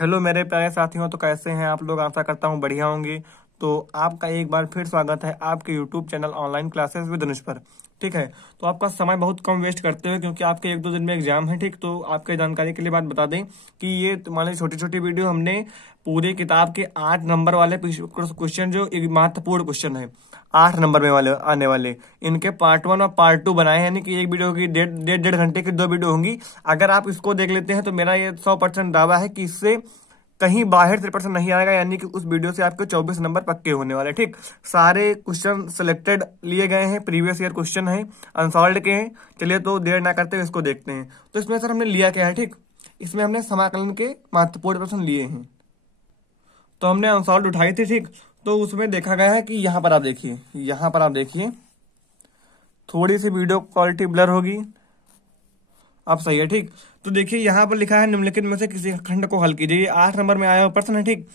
Hello मेरे प्यारे साथियों, तो कैसे हैं आप लोग। आशा करता हूं बढ़िया होंगे। तो आपका एक बार फिर स्वागत है आपके YouTube channel online classes with Anuj पर। ठीक है, तो आपका समय बहुत कम वेस्ट करते हुए, क्योंकि आपके एक दो दिन में एग्जाम है। ठीक, तो आपके जानकारी के लिए बात बता दें कि ये मान लीजिए छोटी छोटी वीडियो हमने पूरी किताब के 8 नंबर वाले क्वेश्चन, जो एक महत्वपूर्ण क्वेश्चन है 8 नंबर में वाले आने वाले, इनके पार्ट 1 और पार्ट 2 बनाए हैं। यानी कि एक वीडियो की डेढ़ डेढ़ घंटे की 2 वीडियो होंगी। अगर आप इसको देख लेते हैं तो मेरा ये 100% दावा है कि इससे कहीं बाहर 3% नहीं आएगा। यानी कि उस वीडियो से आपके 24 नंबर पक्के होने वाले। ठीक, सारे क्वेश्चन सिलेक्टेड लिए गए हैं, प्रीवियस ईयर क्वेश्चन है, अनसॉल्व के हैं। चलिए तो देर ना करते हुए इसको देखते हैं। तो इसमें सर हमने लिया क्या है। ठीक, इसमें हमने समाकलन के महत्वपूर्ण प्रश्न लिए हैं। तो हमने अनसॉल्व उठाई थी। ठीक, तो उसमें देखा गया है कि यहाँ पर आप देखिए थोड़ी सी वीडियो क्वालिटी ब्लर होगी। अब सही है। ठीक, तो देखिए यहाँ पर लिखा है निम्नलिखित में से किसी खंड को हल कीजिए। ये 8 नंबर में आया हुआ प्रश्न है। ठीक,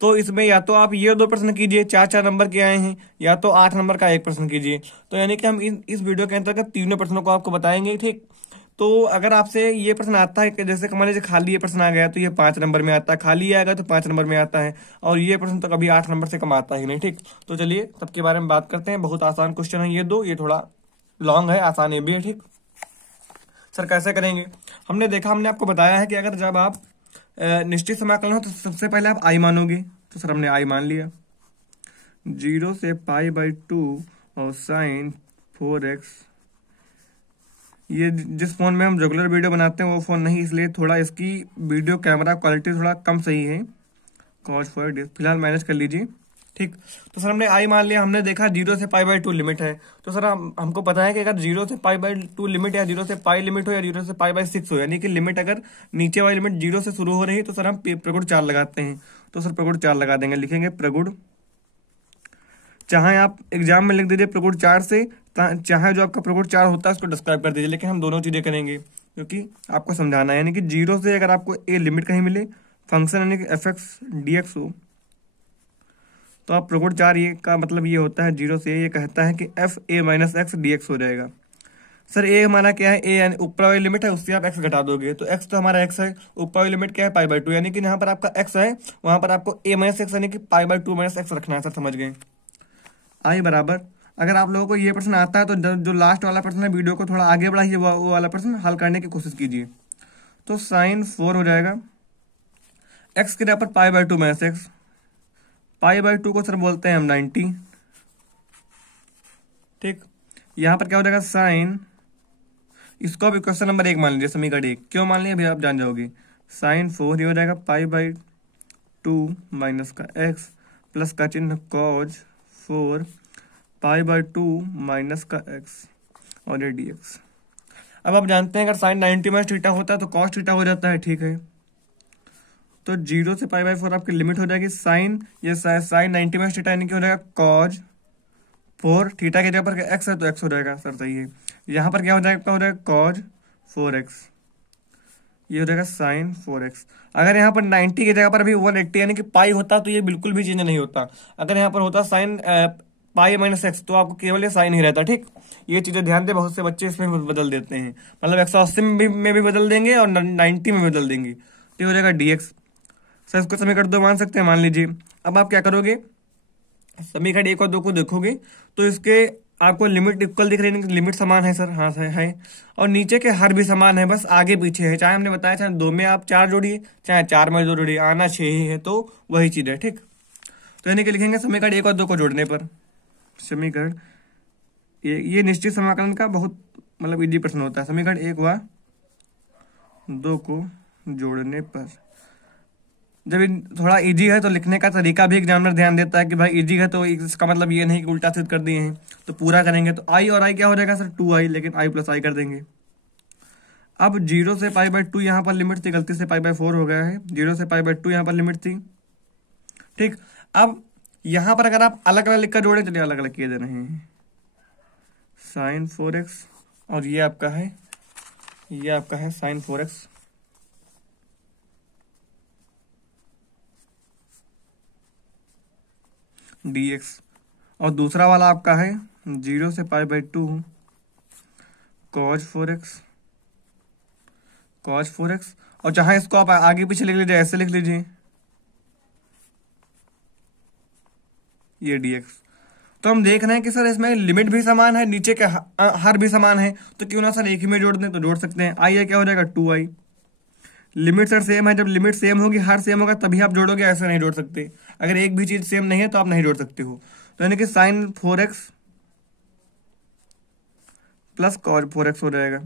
तो इसमें या तो आप ये 2 प्रश्न कीजिए, 4 4 नंबर के आए हैं, या तो 8 नंबर का एक प्रश्न कीजिए। तो यानी कि हम इस वीडियो के अंतर्गत तीनों प्रश्नों को आपको बताएंगे। ठीक, तो अगर आपसे ये प्रश्न आता है कि जैसे मान लीजिए खाली ये प्रश्न आ गया तो ये 5 नंबर में आता है, खाली ये आएगा तो 5 नंबर में आता है, और ये प्रश्न तो कभी 8 नंबर से कम आता ही नहीं। ठीक, तो चलिए सबके बारे में बात करते हैं। बहुत आसान क्वेश्चन है ये दो, ये थोड़ा लॉन्ग है, आसान ये भी है। ठीक, सर कैसे करेंगे। हमने आपको बताया है कि अगर जब आप निश्चित समाकलन हो तो सबसे पहले आप आई मानोगे। तो सर हमने आई मान लिया। 0 से π/2 और sin 4x। ये जिस फोन में हम रेगुलर वीडियो बनाते हैं वो फोन नहीं, इसलिए थोड़ा इसकी वीडियो कैमरा क्वालिटी थोड़ा कम सही है। cos 4 फिलहाल मैनेज कर लीजिए। ठीक, तो सर हमने आई मान लिया। हमने देखा 0 से π/2 लिमिट है। तो सर हमको पता है कि अगर 0 से π/2 लिमिट, या 0 से पाई लिमिट हो, या 0 से π/6 हो, यानी कि लिमिट अगर नीचे वाली लिमिट 0 से शुरू हो रही है तो सर हम प्रगुण 4 लगाते हैं। तो सर प्रगुण 4 लगा देंगे, लिखेंगे प्रगुण, चाहे आप एग्जाम में लिख दीजिए प्रगुण 4 से, चाहे जो आपका प्रगुण 4 होता है उसको डिस्क्राइब कर दीजिए, लेकिन हम दोनों चीजें करेंगे क्योंकि आपको समझाना है। यानी कि 0 से अगर आपको ए लिमिट कहीं मिले, फंक्शन यानी कि f(x)dx हो, तो आप प्रगुण 4 ये का मतलब ये होता है 0 से ये कहता है कि f(a-x) dx हो जाएगा। सर ए हमारा क्या है, ए यानी ऊपर वाली लिमिट है, उससे आप x घटा दोगे तो x तो हमारा x है। ऊपर वाली लिमिट क्या है, π/2, यानी कि यहाँ पर आपका x है, वहां पर आपको a-x यानी कि π/2 - x रखना है। सर समझ गए। आई बराबर, अगर आप लोगों को ये प्रश्न आता है तो जो लास्ट वाला प्रश्न है वीडियो को थोड़ा आगे बढ़ाइए, वो वाला प्रश्न हल करने की कोशिश कीजिए। तो sin 4 हो जाएगा, x के यहाँ पर π/2 - x, π/2 को सर बोलते हैं हम 90। ठीक, यहां पर क्या हो जाएगा साइन, इसको भी क्वेश्चन नंबर 1 मान लीजिए, समीकरण 1 क्यों मान लिया अभी आप जान जाओगे। sin 4 ये हो जाएगा π/2 माइनस का x प्लस का चिन्ह cos 4 π/2 माइनस का x और ये dx। अब आप जानते हैं अगर साइन 90 - थीटा होता है तो cos थीटा हो जाता है। ठीक है, तो 0 से π/4 आपकी लिमिट हो जाएगी साइन, ये साइन 90 - थीटा यानी कि हो जाएगा cos 4, थीटा के जगह पर x है तो x हो जाएगा। सर सही है। यहाँ पर क्या हो जाएगा cos 4x, ये हो जाएगा sin 4x। अगर यहाँ पर 90 की जगह पर भी 180 यानी कि पाई होता तो ये बिल्कुल भी चेंज नहीं होता। अगर यहाँ पर होता sin π-x तो आपको केवल ये साइन ही रहता। ठीक, ये चीजें ध्यान दे, बहुत से बच्चे इसमें बदल देते हैं, मतलब 180 में भी बदल देंगे और 90 में बदल देंगे, तो हो जाएगा dx। सर इसको समीकरण 2 मान सकते हैं, मान लीजिए। अब आप क्या करोगे, समीकरण 1 और 2 को देखोगे तो इसके आपको लिमिट इक्वल दिख रही है, लिमिट समान है। सर हाँ है, और नीचे के हर भी समान है, बस आगे पीछे है। चाहे हमने बताया चाहे 2 में आप 4 जोड़िए, चाहे 4 में जोड़िए, आना 6 ही है, तो वही चीज है। ठीक, तो यानी कि लिखेंगे समीकरण 1 और 2 को जोड़ने पर, समीकरण ये निश्चित समाकलन का बहुत मतलब इजी प्रश्न होता है। समीकरण 1 व 2 को जोड़ने पर, जब थोड़ा इजी है तो लिखने का तरीका भी एग्जामिनर ध्यान देता है कि भाई इजी है, तो इसका मतलब ये नहीं कि उल्टा सीध कर दिए हैं। तो पूरा करेंगे तो आई और आई क्या हो जाएगा सर 2i, लेकिन i + i कर देंगे। अब 0 से π/2 यहाँ पर लिमिट थी, गलती से π/4 हो गया है। 0 से π/2 यहाँ पर लिमिट थी। ठीक, अब यहाँ पर अगर आप अलग अलग लिखकर जोड़े, चलिए अलग अलग किए दे रहे हैं, sin 4x और ये आपका है sin 4x dx, और दूसरा वाला आपका है 0 से π/2 cos 4x और चाहे इसको आप आगे पीछे लिख लीजिए, ऐसे लिख लीजिए, ये dx। तो हम देख रहे हैं कि सर इसमें लिमिट भी समान है, नीचे के हर भी समान है, तो क्यों ना सर एक ही में जोड़ दें, तो जोड़ सकते हैं। आई क्या हो जाएगा 2i। लिमिट सर सेम है, जब लिमिट सेम होगी, हर सेम होगा, तभी आप जोड़ोगे, ऐसे नहीं जोड़ सकते। अगर एक भी चीज सेम नहीं है तो आप नहीं जोड़ सकते हो। तो यानी कि sign 4x plus cos 4x हो जाएगा,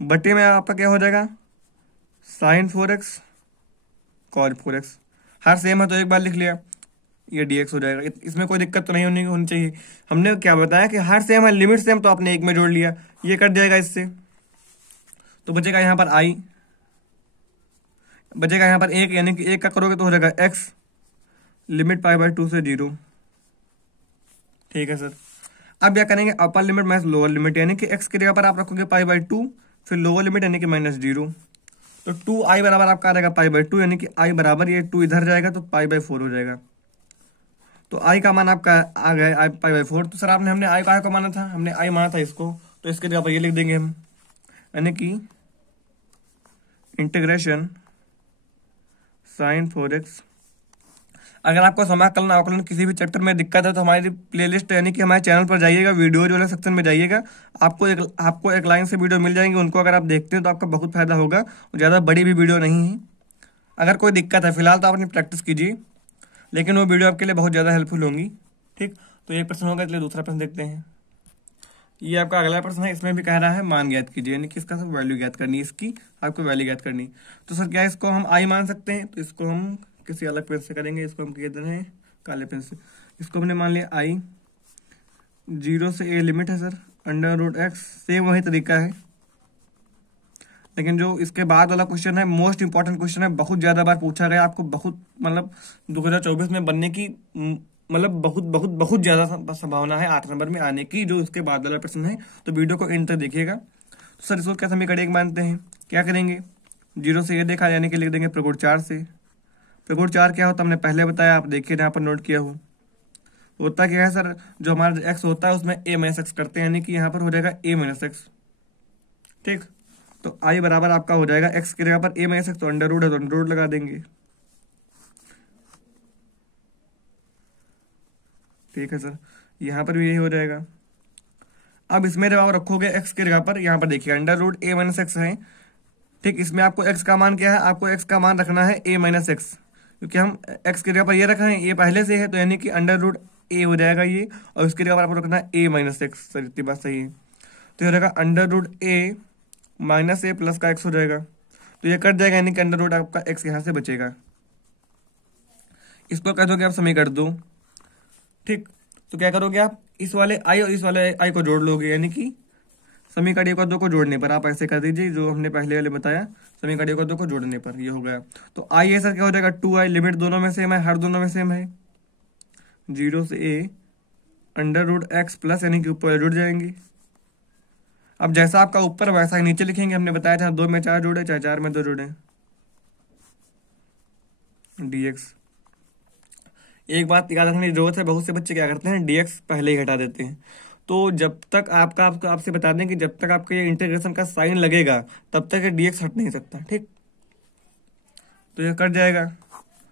बटे में आपका क्या हो जाएगा साइन 4x कॉस 4x। हर सेम है तो एक बार लिख लिया, ये dx हो जाएगा। इसमें कोई दिक्कत तो नहीं होनी चाहिए। हमने क्या बताया कि हर सेम है, लिमिट सेम, तो आपने एक में जोड़ लिया, ये कट जाएगा इससे, तो बचेगा यहाँ पर i, बचेगा यहाँ पर एक, यानी कि एक का करोगे तो हो जाएगा x, लिमिट π/2 से 0। ठीक है सर। अब क्या करेंगे, upper limit minus lower limit, यानी कि x की जगह पर आप रखोगे π/2, फिर लोअर लिमिट यानी कि -0, तो 2i बराबर आपका आ जाएगा π/2, यानी कि i बराबर, ये 2 इधर जाएगा तो π/4 हो जाएगा। तो i का मान आपका आ गया π/4। तो सर हमने i का माना था, हमने i माना था इसको, तो इसके जगह पर ये लिख देंगे हम, यानी कि इंटीग्रेशन साइन 4x। अगर आपको समाकलन अवकलन किसी भी चैप्टर में दिक्कत है तो हमारी प्लेलिस्ट यानी कि हमारे चैनल पर जाइएगा, वीडियोज वाले सेक्शन में जाइएगा, आपको एक लाइन से वीडियो मिल जाएंगे, उनको अगर आप देखते हैं तो आपका बहुत फायदा होगा। ज़्यादा बड़ी भी वीडियो नहीं है। अगर कोई दिक्कत है फिलहाल तो आप अपनी प्रैक्टिस कीजिए, लेकिन वो वीडियो आपके लिए बहुत ज़्यादा हेल्पफुल होंगी। ठीक, तो एक प्रश्न होगा, इसलिए दूसरा प्रश्न देखते हैं। ये आपका अगला प्रश्न है, इसमें भी कह रहा है मान ज्ञात कीजिए, यानी कि इसका सब वैल्यू ज्ञात करनी है, इसकी आपको वैल्यू ज्ञात करनी। तो सर क्या इसको हम i मान सकते हैं, तो इसको हम किसी अलग पेन से करेंगे, इसको हम कह दे रहे हैं काले पेन से। इसको हमने मान लिया i, 0 से a लिमिट है सर, √x, सेम वही तरीका है, लेकिन जो इसके बाद वाला क्वेश्चन है मोस्ट इंपॉर्टेंट क्वेश्चन है, बहुत ज़्यादा बार पूछा गया, आपको बहुत 2024 में बनने की बहुत बहुत बहुत ज़्यादा संभावना है 8 नंबर में आने की, जो इसके बाद वाला प्रश्न है। तो वीडियो को एंड तक देखिएगा। तो सर इसको क्या समीकरण एक मानते हैं, क्या करेंगे, 0 से ये देखा, यानी कि लिख देंगे प्रगुण 4 से। प्रगुण 4 क्या होता है हमने पहले बताया, आप देखिए यहाँ पर नोट किया हो। होता क्या है सर, जो हमारा x होता है उसमें a - x करते हैं, यानी कि यहाँ पर हो जाएगा a - x। ठीक, तो i बराबर आपका हो जाएगा x की जगह पर a - x, तो अंडर रूट है तो अंडर रूट लगा देंगे। ठीक है सर, यहाँ पर भी यही हो जाएगा। अब इसमें जब आप रखोगे x की जगह पर, यहाँ पर देखिए √a - x है। ठीक, इसमें आपको x का मान क्या है, आपको x का मान रखना है a - x, क्योंकि हम x की जगह पर ये रखा है, ये पहले से है, तो यानी कि √a हो जाएगा ये, और उसकी जगह पर आपको रखना है a - x। सर इतनी बात सही है, तो ये रहेगा √a - a प्लस का x हो जाएगा, तो ये कट जाएगा, यानी कि अंडर रूट आपका x यहाँ से बचेगा। इसको कह दोगे आप समीकरण 2। ठीक, तो क्या करोगे आप, इस वाले i और इस वाले i को जोड़ लोगे, यानी कि समीकरण 1 और 2 को जोड़ने पर आप ऐसे कर दीजिए, जो हमने पहले वाले बताया, समीकरण 1 और 2 को जोड़ने पर ये हो गया। तो i है सर क्या हो जाएगा 2i, लिमिट दोनों में सेम है, हर दोनों में सेम है, 0 से a √x प्लस, यानी कि ऊपर जुड़ जाएंगे। अब जैसा आपका ऊपर वैसा ही नीचे लिखेंगे, हमने बताया चाहे 2 में 4 जोड़े, चाहे 4 में 2 जोड़े, dx। एक बात याद रखने की जरूरत है, बहुत से बच्चे क्या करते हैं dx पहले ही हटा देते हैं। तो जब तक आपसे बता दें कि जब तक आपका ये इंटीग्रेशन का साइन लगेगा तब तक ये dx हट नहीं सकता। ठीक, तो ये कट जाएगा,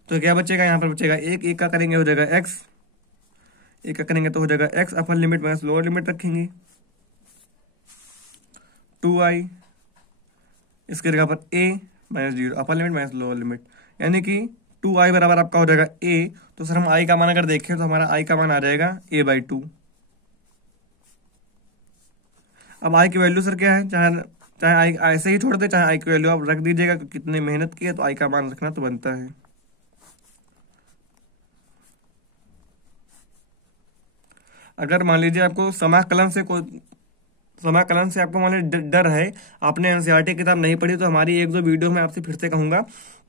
तो क्या बचेगा, यहाँ पर बचेगा एक का करेंगे हो जाएगा x, एक का करेंगे तो हो जाएगा x, upper limit minus lower limit रखेंगे 2i, इसके जगह पर a - 0, upper limit minus lower limit, यानी कि 2i बराबर आपका हो जाएगा a। तो सर हम i का मान अगर देखें तो हमारा i का मान आ जाएगा a/2। अब i की वैल्यू सर क्या है, चाहे i ऐसे ही छोड़ दे, चाहे i की वैल्यू आप रख दीजिएगा, कितने मेहनत की है तो i का मान रखना तो बनता है। अगर मान लीजिए आपको समाकलन से आपको मान लीजिए डर है, आपने एनसीईआरटी किताब नहीं पढ़ी, तो हमारी 1-2 वीडियो में आपसे फिर से कहूंगा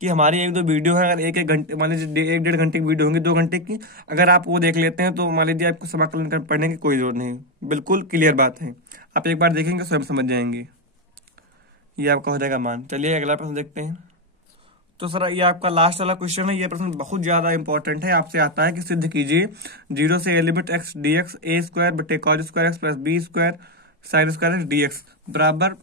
कि हमारी 1-2 वीडियो है, अगर 1-1 घंटे मान लीजिए 1-1.5 घंटे की वीडियो होंगी, 2 घंटे की, अगर आप वो देख लेते हैं तो मान लीजिए आपको समाकलन पढ़ने की कोई जरूरत नहीं, बिल्कुल क्लियर बात है, आप एक बार देखेंगे स्वयं समझ जाएंगे। ये आपका हो जाएगा मान। चलिए अगला प्रश्न देखते हैं। तो सर ये आपका लास्ट वाला क्वेश्चन है, ये प्रश्न बहुत ज्यादा इंपॉर्टेंट है, आपसे आता है कि सिद्ध कीजिए 0 से a limit x dx a² बटे cos² x plus b² sin² x dx बराबर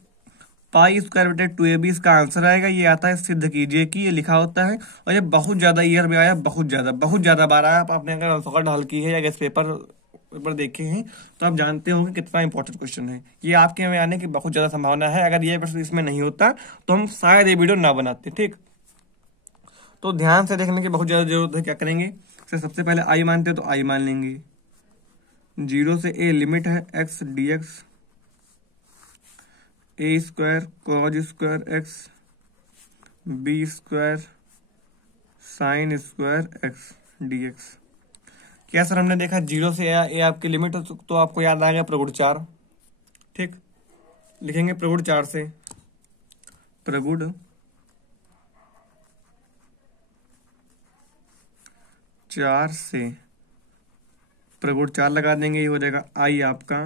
पाई स्क्वायर बटे 2ab इसका आंसर आएगा। ये आता है सिद्ध कीजिए कि, ये लिखा होता है और ये बहुत ज्यादा ईयर में आया, बहुत ज्यादा बार आया। आपने अगर अल्फाका हल की है या गेस पेपर देखे हैं तो आप जानते होंगे कितना इंपॉर्टेंट क्वेश्चन है। ये आपके में आने की बहुत ज्यादा संभावना है। अगर ये प्रश्न इसमें नहीं होता तो हम शायद ये वीडियो ना बनाते। ठीक, तो ध्यान से देखने की बहुत ज्यादा जरूरत है। क्या करेंगे, सबसे पहले आई मानते हैं तो आई मान लेंगे। 0 से a लिमिट है x dx, a square cos square x, b square sine square x dx। क्या सर हमने देखा 0 से a आपकी लिमिट हो तो आपको याद आ गया प्रगुण 4। ठीक, लिखेंगे प्रगुण 4 से, प्रगुण 4 से प्रगुण 4 लगा देंगे। ये हो जाएगा आई आपका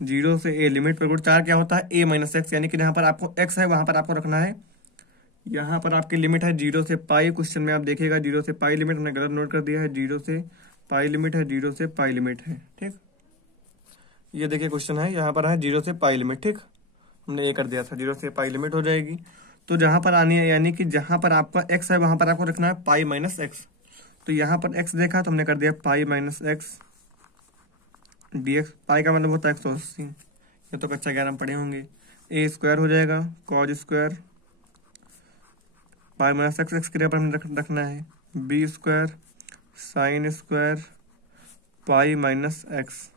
0 से a लिमिट प्रगुण 4 क्या होता है a माइनस एक्स, यानी कि जहां पर आपको x है वहां पर आपको रखना है। यहाँ पर आपकी लिमिट है 0 से पाई। क्वेश्चन में आप देखिएगा 0 से पाई लिमिट हमने गलत नोट कर दिया है। 0 से पाई लिमिट है, 0 से पाई लिमिट है। ठीक, ये देखिए क्वेश्चन है, यहाँ पर है 0 से पाई लिमिट। ठीक, हमने ये कर दिया था, 0 से पाई लिमिट हो जाएगी। तो जहां पर आनी है, यानी कि जहां पर आपका x है वहां पर आपको रखना है पाई माइनस एक्स। तो यहाँ पर x देखा तो हमने कर दिया पाई माइनस एक्स dx। पाई का मतलब होता है 180। ये तो कक्षा 11 में पढ़े होंगे। a स्क्वायर हो जाएगा cause square pi minus x, x के जगह पर हमें रखना है b square sine square pi minus x.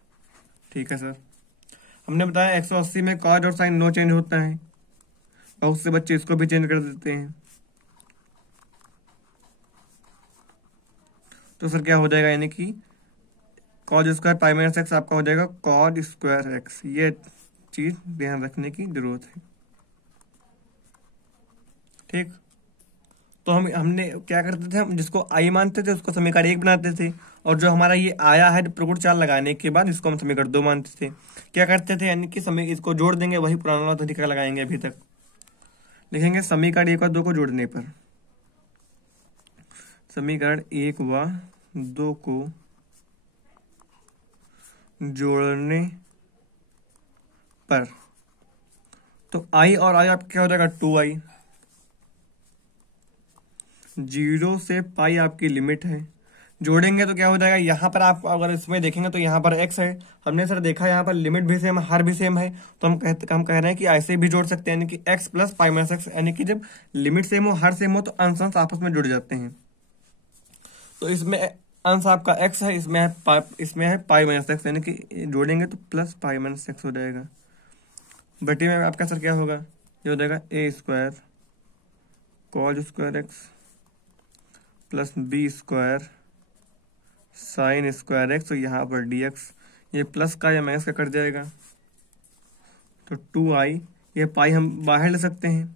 ठीक है सर, हमने बताया 180 में कॉज और साइन नो चेंज होता है। बहुत से बच्चे इसको भी चेंज कर देते हैं। तो सर क्या हो जाएगा, यानी कि cause square pi minus x आपका हो जाएगा कॉज स्क्वायर एक्स। ये चीज ध्यान रखने की जरूरत है। ठीक, तो हमने क्या करते थे, हम जिसको आई मानते थे उसको समीकरण 1 बनाते थे, और जो हमारा ये आया है प्रगुण 4 लगाने के बाद इसको हम समीकरण 2 मानते थे। क्या करते थे, यानी कि इसको जोड़ देंगे, वही पुराना वाला तरीका लगाएंगे अभी तक। लिखेंगे समीकरण 1 और 2 को जोड़ने पर, समीकरण 1 व 2 को जोड़ने पर, तो आई और आई आपका क्या हो जाएगा 2i। 0 से पाई आपकी लिमिट है, जोड़ेंगे तो क्या हो जाएगा, यहाँ पर आप अगर इसमें देखेंगे तो यहाँ पर x है। हमने सर देखा यहाँ पर लिमिट भी सेम है, हर भी सेम है, तो हम कह रहे हैं कि ऐसे भी जोड़ सकते हैं, यानी कि x plus pi minus x, यानी कि जब लिमिट सेम हो हर सेम हो तो अंश अंश आपस में जुड़ जाते हैं। तो इसमें अंश आपका x है, इसमें है पाई माइनस एक्स, यानी कि जोड़ेंगे तो प्लस पाई माइनस एक्स हो जाएगा। बटे में आपका सर क्या होगा, ये हो जाएगा a square cos square x plus b square sine square x, तो यहाँ पर dx, ये प्लस का या माइनस का कट जाएगा तो 2i। ये पाई हम बाहर ले सकते हैं,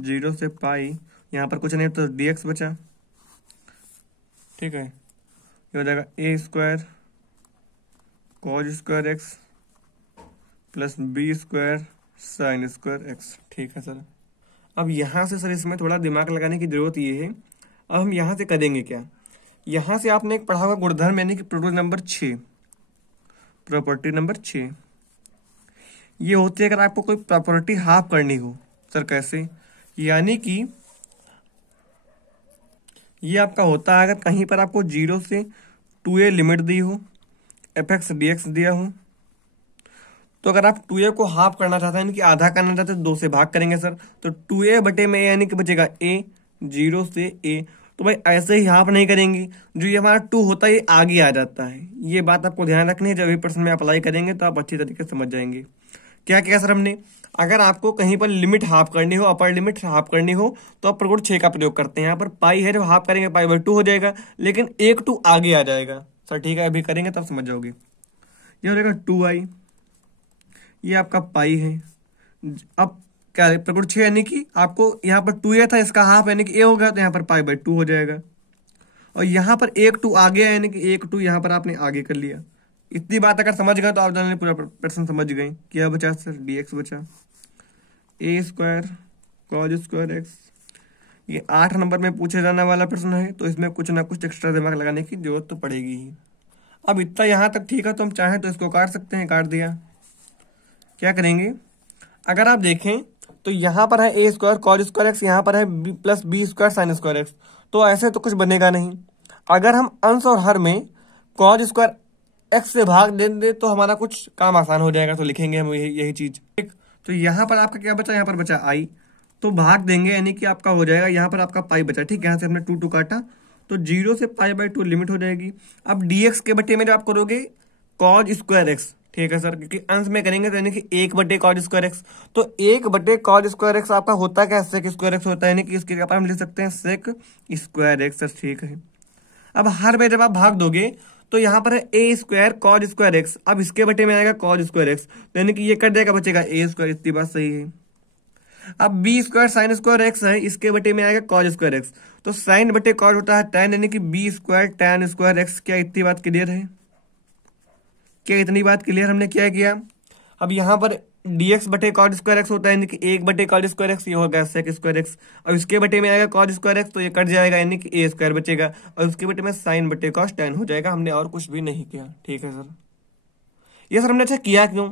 0 से पाई, यहाँ पर कुछ नहीं तो dx बचा। ठीक है, ये हो जाएगा a square cos square x plus b square sine square x. ठीक है सर, अब यहाँ से सर इसमें थोड़ा दिमाग लगाने की जरूरत ये है। अब हम यहाँ से करेंगे क्या, यहाँ से आपने एक पढ़ा होगा गुणधर्म, यानी कि प्रॉपर्टी नंबर 6, प्रॉपर्टी नंबर 6 ये होती है अगर आपको कोई प्रॉपर्टी हाफ करनी हो। सर कैसे, यानी कि ये आपका होता है अगर कहीं पर आपको 0 से 2a लिमिट दी हो, fx dx दिया हो, तो अगर आप 2a को हाफ करना चाहते हैं, यानी कि आधा करना चाहते हैं, 2 से भाग करेंगे सर, तो 2a बटे में यानी कि बचेगा a, 0 से a। तो भाई ऐसे ही हाफ नहीं करेंगे, जो ये हमारा 2 होता है ये आगे आ जाता है। ये बात आपको ध्यान रखनी है, जब ये प्रश्न में अप्लाई करेंगे तो आप अच्छी तरीके से समझ जाएंगे। क्या किया सर हमने, अगर आपको कहीं पर लिमिट हाफ करनी हो, अपर लिमिट हाफ करनी हो, तो आप प्रगुण 6 का प्रयोग करते हैं। यहाँ पर पाई है, जब हाफ करेंगे पाई बाई 2 हो जाएगा, लेकिन 1 2 आगे आ जाएगा। सर ठीक है, अभी करेंगे तब समझ जाओगे। ये हो जाएगा 2i, ये आपका पाई है। अब क्या है, प्रगुण 6 यानी कि आपको यहाँ पर 2a था, इसका हाफ यानी कि a हो गया, तो यहाँ पर पाई बाई 2 हो जाएगा। और यहाँ पर 1 2 आगे है, यानी कि 1 2 यहाँ पर आपने आगे कर लिया। इतनी बात अगर समझ गए तो आप जाने पूरा प्रश्न समझ गए। क्या बचा सर, dx बचा, a square cos square x. ये 8 नंबर में पूछे जाने वाला प्रश्न है, तो इसमें कुछ ना कुछ एक्स्ट्रा दिमाग लगाने की जरूरत तो पड़ेगी ही। अब इतना यहाँ तक ठीक है, तो हम चाहें तो इसको काट सकते हैं, काट दिया। क्या करेंगे, अगर आप देखें तो यहाँ पर है a square cos square x, यहाँ पर है plus b square sine square x, तो ऐसे तो कुछ बनेगा नहीं। अगर हम अंश और हर में कॉज स्क्वायर एक्स से भाग दे तो हमारा कुछ काम आसान हो जाएगा, तो लिखेंगे हम यही चीज। ठीक, तो यहाँ पर आपका क्या बचा, यहाँ पर बचा आई, तो भाग देंगे यानी कि आपका हो जाएगा यहाँ पर आपका पाई बचा। ठीक, यहाँ से हमने 2 काटा तो 0 से पाई/2 लिमिट हो जाएगी। अब dx के बटे में जो आप करोगे कॉज स्क्वायर एक्स, ठीक है सर, क्योंकि अंश में करेंगे तो यानी कि 1 कॉज स्क्वायर एक्स, तो 1 कॉज स्क्वायर एक्स आपका होता क्या, सेक स्क्वायर एक्स होता है, यानी कि इसके ऊपर हम लिख सकते हैं सेक स्क्वायर एक्स। ठीक है, अब हर में जब आप भाग दोगे तो यहाँ पर है a square cos square x, अब इसके बटे में आएगा कॉज स्क्वायर एक्स, तो यानी कि ये कट जाएगा, बचेगा ए स्क्वायर, इतनी बात सही है। अब b square sine square x है, इसके बटे में आएगा कॉज स्क्वायर एक्स, तो साइन बटे कॉज होता है tan, यानी कि b square tan square x. क्या इतनी बात क्लियर है, क्या इतनी बात क्लियर हमने क्या किया। अब यहाँ पर dx बटे कॉज स्क्वायर एक्स होता है, यानी कि 1 कॉज स्क्वायर एक्स, ये हो गया सेक स्क्वायर एक्स, और इसके बटे में आएगा कॉज स्क्वायर एक्स, तो ये कट जाएगा यानी कि ए स्क्वायर बचेगा, और उसके बटे में साइन बटे कॉस tan हो जाएगा। हमने और कुछ भी नहीं किया। ठीक है सर, ये सर हमने अच्छा किया क्यों,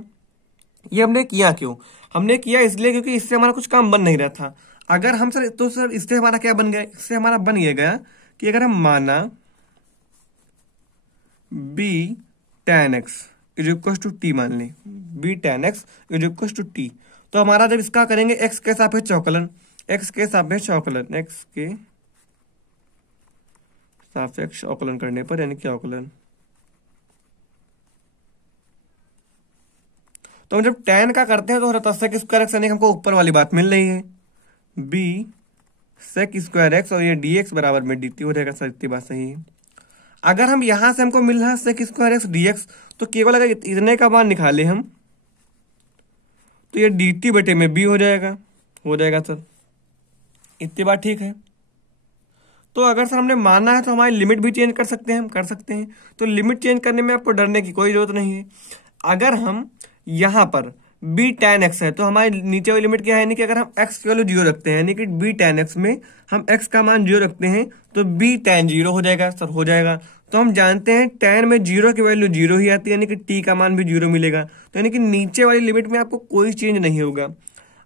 ये हमने किया क्यों, हमने किया इसलिए क्योंकि इससे हमारा कुछ काम बन नहीं रहा था। अगर हम सर, तो सर इससे हमारा क्या बन गया, इससे हमारा बन ये गया कि अगर हम माना b tan x is equal to t मान लें, b tan x is equal to t, तो हमारा जब इसका करेंगे x के सापेक्ष अवकलन, x के सापेक्ष अवकलन, x के सापेक्ष अवकलन करने पर यानी कि अवकलन, तो हम जब tan का करते हैं तो होता है सेक स्क्वायर एक्स, यानी हमको ऊपर वाली बात मिल रही है b सेक स्क्वायर एक्स, और ये dx बराबर में dt हो जाएगा। सर इतनी बात सही है। अगर हम यहां से हमको मिल रहा है सेक स्क्वायर एक्स dx, तो केवल अगर इतने का मान निकाले हम तो ये dt बटे में b हो जाएगा सर, इतनी बात ठीक है। तो अगर सर हमने माना है तो हमारी लिमिट भी चेंज कर सकते हैं, हम कर सकते हैं, तो लिमिट चेंज करने में आपको डरने की कोई जरूरत नहीं है। अगर हम यहाँ पर b tan x है तो हमारी नीचे वाली लिमिट क्या है, यानी कि अगर हम x की वैल्यू 0 रखते हैं, यानी कि b tan x में हम x का मान 0 रखते हैं तो b tan 0 हो जाएगा। सर हो जाएगा, तो हम जानते हैं tan में 0 की वैल्यू 0 ही आती है, यानी कि t का मान भी 0 मिलेगा, तो यानी कि नीचे वाली लिमिट में आपको कोई चेंज नहीं होगा।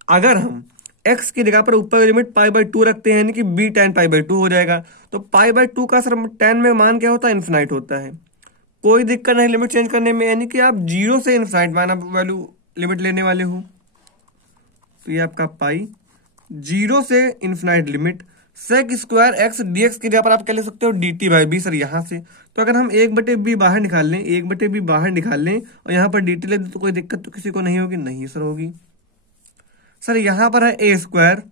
अगर हम x की जगह पर ऊपर वाली लिमिट पाई/2 रखते हैं, यानी कि b tan पाई/2 हो जाएगा, तो पाई/2 का सर tan में मान क्या होता है, इन्फिनाइट होता है, कोई दिक्कत नहीं लिमिट चेंज करने में, यानी कि आप 0 से इन्फिनाइट मान आप वैल्यू लिमिट लेने वाले हो, तो ये आपका पाई 0 से infinite limit sec square x dx की जगह पर आप क्या ले सकते हो, dt/b। सर यहाँ से तो अगर हम 1/b बाहर निकाल लें, 1/b बाहर निकाल लें और यहाँ पर dt ले दें तो कोई दिक्कत तो किसी को नहीं होगी, नहीं सर होगी। सर यहाँ पर है a square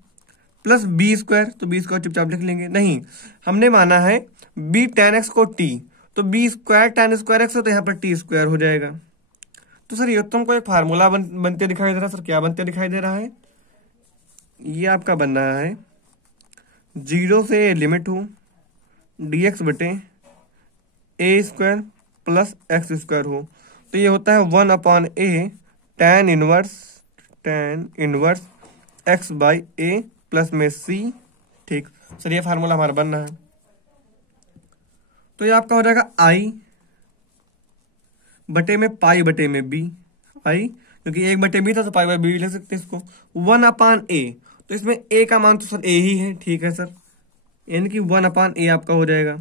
plus b square, तो बी स्क्वायर चुपचाप लिख लेंगे, नहीं हमने माना है b tan x को t, तो b square tan square x, तो यहाँ पर t स्क्वायर हो जाएगा। तो सर ये तुमको एक फार्मूला बनते दिखाई दे रहा है। सर क्या बनते दिखाई दे रहा है, ये आपका बन रहा है 0 से लिमिट हो dx बटे ए स्क्वायर प्लस एक्स स्क्वायर हो, तो ये होता है 1/a tan inverse x by a plus में c। ठीक, सर ये फार्मूला हमारा बन रहा है, तो ये आपका हो जाएगा i बटे में पाई बटे में b, आई क्योंकि 1/b था तो पाई/b लिख सकते हैं इसको, 1/a, तो इसमें a का मान तो सर a ही है। ठीक है सर, यानी कि 1/a आपका हो जाएगा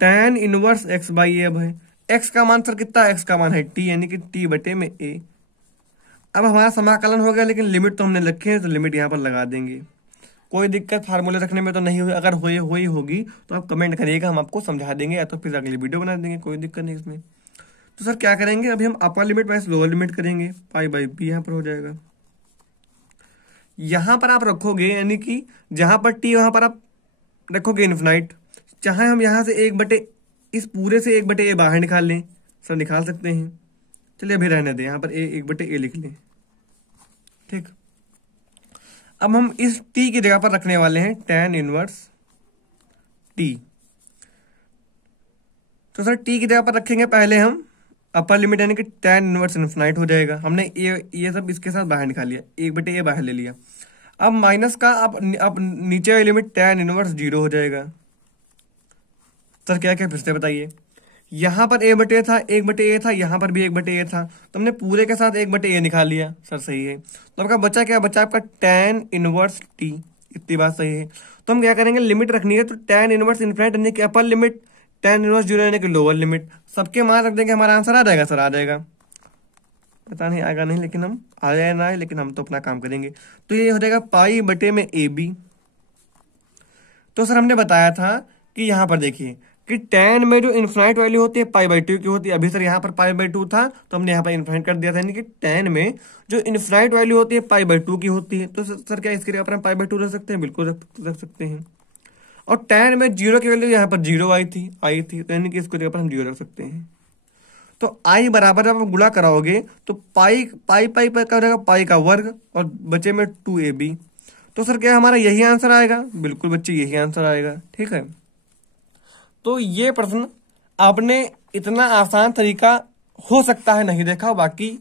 tan इनवर्स x बाई ए। अब है x का मान सर कितना, x का मान है t, यानी कि t बटे में a। अब हमारा समाकलन हो गया, लेकिन लिमिट तो हमने रखे हैं तो लिमिट यहाँ पर लगा देंगे, कोई दिक्कत फार्मूले रखने में तो नहीं हुई। अगर हुई होगी तो आप कमेंट करिएगा, हम आपको समझा देंगे या तो फिर अगली वीडियो बना देंगे, कोई दिक्कत नहीं इसमें। तो सर क्या करेंगे, अभी हम upper limit minus lower limit करेंगे, पाई/b यहाँ पर हो जाएगा। यहाँ पर आप रखोगे यानी कि जहां पर t वहां पर आप रखोगे इन्फिनाइट, चाहे हम यहाँ से इस पूरे से 1/a बाहर निकाल लें, सर निकाल सकते हैं, चलिए अभी रहने दें, यहाँ पर 1/a लिख लें। ठीक, अब हम इस t की जगह पर रखने वाले हैं tan इनवर्स t, तो सर t की जगह पर रखेंगे पहले हम अपर लिमिट, यानी कि tan इनवर्स इन्फिनाइट हो जाएगा। हमने ये सब इसके साथ बाहर निकाल लिया, 1/a बाहर ले लिया। अब माइनस का अब नीचे वाली लिमिट tan इनवर्स 0 हो जाएगा। सर क्या क्या फिर से बताइए, यहाँ पर a बटे था, 1/a था, यहाँ पर भी 1/a था, तो हमने पूरे के साथ 1/a निकाल लिया। सर सही है। तो आपका बचा क्या, बचा आपका tan इनवर्स t। इतनी बात सही है। तो हम क्या करेंगे, लिमिट रखनी है, तो tan इनवर्स इन्फिनिट यानी कि अपर लिमिट, tan इनवर्स 0 यानी कि लोअर लिमिट, सबके मान रख देंगे, हमारा आंसर आ जाएगा। सर आ जाएगा, पता नहीं आएगा नहीं, लेकिन हम आ जाए ना आए, लेकिन हम तो अपना काम करेंगे। तो ये हो जाएगा पाई बटे में AB। तो सर हमने बताया था कि यहाँ पर देखिए कि tan में जो इन्फिनाइट वैल्यू होती है π/2 की होती है। अभी सर यहाँ पर π/2 था, तो हमने यहाँ पर इन्फिनाइट कर दिया था, यानी कि tan में जो इन्फिनाइट वैल्यू होती है π/2 की होती है। तो सर क्या इसके लिए अपन π/2 रख सकते हैं, बिल्कुल रख सकते हैं। और tan में 0 की वैल्यू यहाँ पर 0 आई थी, तो यानी कि इसको जगह पर हम 0 रख सकते हैं। तो आई बराबर जब आप गुणा कराओगे तो पाई पाई पाई पर क्या हो जाएगा, पाई का वर्ग, और बचे में 2AB। तो सर क्या हमारा यही आंसर आएगा, बिल्कुल बच्चे यही आंसर आएगा। ठीक है, तो ये प्रश्न आपने इतना आसान तरीका हो सकता है नहीं देखा, बाकी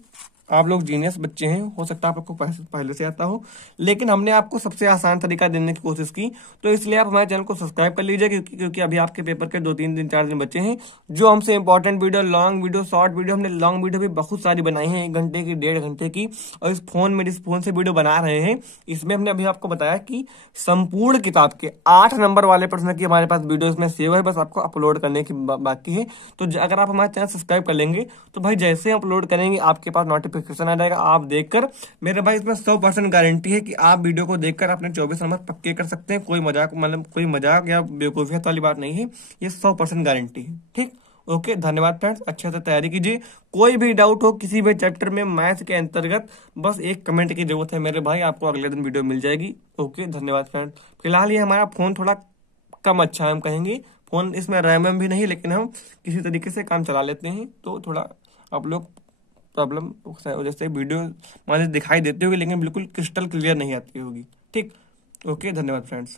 आप लोग जीनियस बच्चे हैं, हो सकता है आपको पहले से आता हो, लेकिन हमने आपको सबसे आसान तरीका देने की कोशिश की। तो इसलिए आप हमारे चैनल को सब्सक्राइब कर लीजिए, क्योंकि अभी आपके पेपर के 2-3 दिन 4 दिन बचे हैं। जो हमसे important video, long video, short video, हमने लॉन्ग वीडियो भी बहुत सारी बनाई है, 1 घंटे की, 1.5 घंटे की, और इस फोन से वीडियो बना रहे हैं। इसमें हमने अभी आपको बताया कि संपूर्ण किताब के 8 नंबर वाले प्रश्न की हमारे पास वीडियो इसमें सेव है, बस आपको अपलोड करने की बाकी है। तो अगर आप हमारे चैनल सब्सक्राइब कर लेंगे तो भाई जैसे अपलोड करेंगे आपके पास नोटिफिकेशन आ जाएगा, आप देखकर, मेरे भाई इसमें 100% गारंटी है कि आप वीडियो को देखकर अपने 24 नंबर पक्के कर सकते हैं। कोई मजाक या बेवकूफियत वाली बात नहीं है, ये 100% गारंटी है। ठीक, ओके, धन्यवाद फ्रेंड्स, अच्छे से तैयारी कीजिए। कोई भी डाउट हो किसी भी चैप्टर में मैथ्स के अंतर्गत, बस एक कमेंट की जरूरत है मेरे भाई, आपको अगले दिन वीडियो मिल जाएगी। ओके, धन्यवाद फ्रेंड्स। फिलहाल ये हमारा फोन थोड़ा कम अच्छा है, हम कहेंगे फोन इसमें रैम भी नहीं, लेकिन हम किसी तरीके से काम चला लेते हैं, तो थोड़ा आप लोग प्रॉब्लम जैसे वीडियो मान दिखाई देती होगी, लेकिन बिल्कुल क्रिस्टल क्लियर नहीं आती होगी। ठीक, ओके, धन्यवाद फ्रेंड्स।